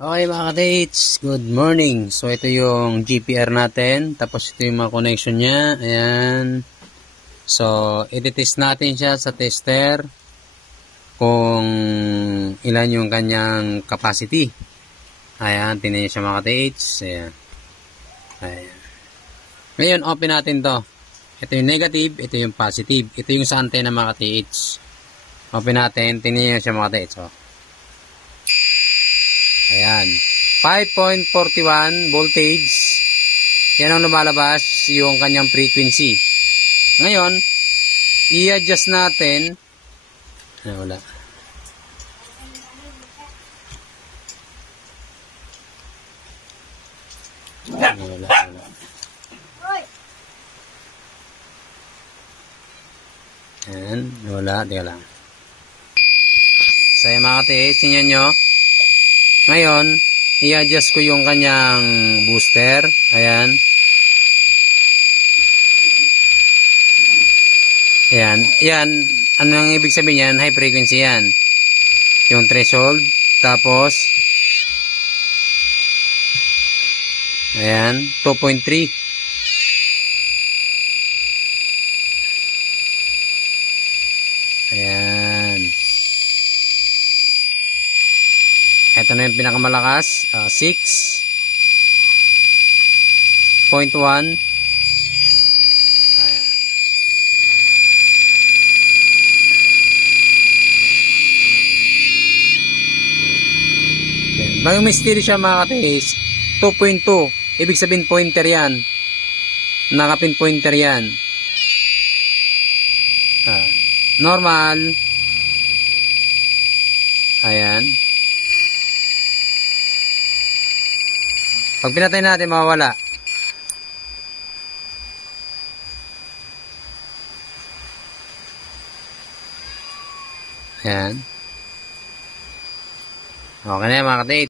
Okay mga ka-dates, good morning. So ito yung GPR natin, tapos ito yung mga connection niya. Ayan. So i-test natin siya sa tester kung ilan yung kanyang capacity. Ayan, tingnan niyo siya mga ka-dates. Ayan. Ayan. Ngayon open natin to. Ito yung negative, ito yung positive. Ito yung sa antena mga ka-dates. Open natin, tingnan niyo siya mga ka-dates. Oh. Ayan. 5.41 voltage. Yan ang lumalabas yung kanyang frequency. Ngayon, i-adjust natin. Wala. Wala. Ayan. Wala. Teka lang. So, yung mga katiis, tingnan nyo. Ngayon, i-adjust ko yung kanyang booster. Ayan. Ayan. Yan. Ano ang ibig sabihin yan? High frequency yan. Yung threshold. Tapos, ayan. 2.3. Ayan. Ito na yung pinakamalakas. 6.1. Ayan. Bagong mystery siya mga ka-taste. 2.2. Ibig sabihin pointer yan. Nakapin pointer yan. Normal. Ayan. Pag pinatay natin, mawawala. Ayan. Okay na yan mga ka-taste.